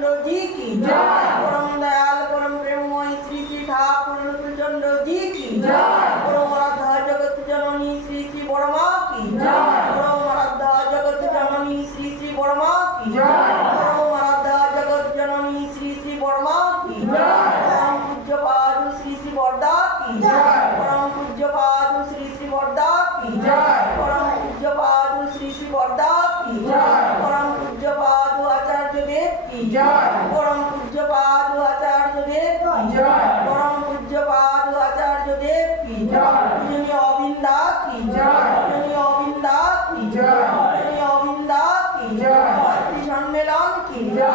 चंद्र जी की जय। परम दयाल परम प्रेममय श्री श्री ठाकुर अनुकूल चंद्र जी की जय। परम आराध्या जगत जननी श्री श्री बड़मा की जय। परम आराध्या जगत जननी श्री श्री बड़मा की जय। परम आराध्या जगत जननी श्री श्री बड़मा की जय। परम पूज्य पाद श्री श्री बरदा की जय। परम पूज्य पाद श्री श्री बरदा की जय। परम पूज्य पाद श्री श्री बरदा की जय। परम पूज्य पाद आचार्य देव की जय। परम पूज्य पाद आचार्य देव की जय। परम पूज्य पाद आचार्य देव की जय। पूजनीय अविंदा की जय। पूजनीय अविंदा की जय। पूजनीय अविंदा की जय। मातृ सम्मेलन की जय।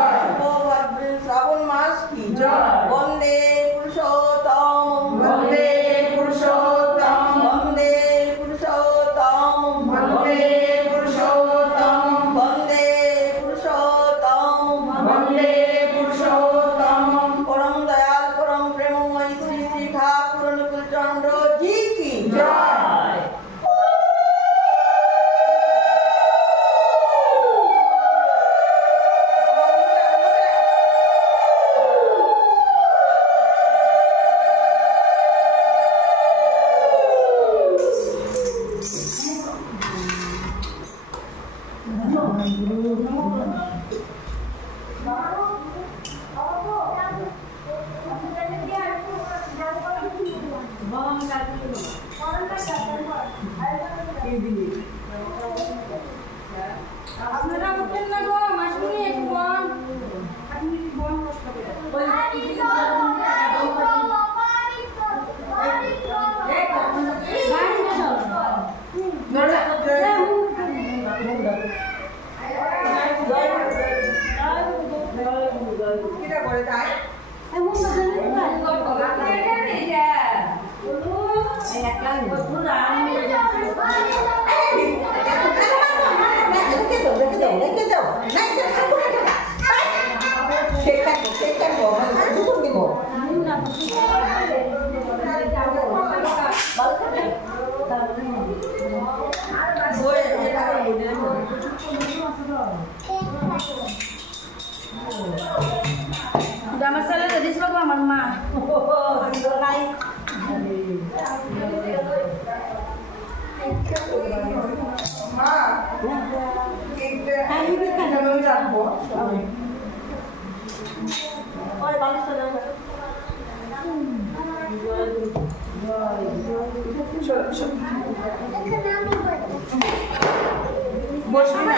श्रावण मास की जय। वंदे पुरुषोत्तम वंदे पुरुषोत्तम वंदे पुरुषोत्तम वंदे पुरुषोत्तम वंदे पुरुषोत्तम वंदे पुरुषोत्तम। परम दयाल परम प्रेममय श्री श्री ठाकुर अनुकूल चंद्र जी की जय। আপনারা উঠেন না গো মাসুনি একটু বল আপনি বল কষ্ট করে কিটা করে তাই এমন বাজারে একটা বন্ধুরা আমি রেখে দাও নাই থাকো না সেটা দুটো দিব udah masalah tadi sebab mama lain মা এই বিস্কুটটা আমি রাখবো ওই বালিশটা দাও বসো না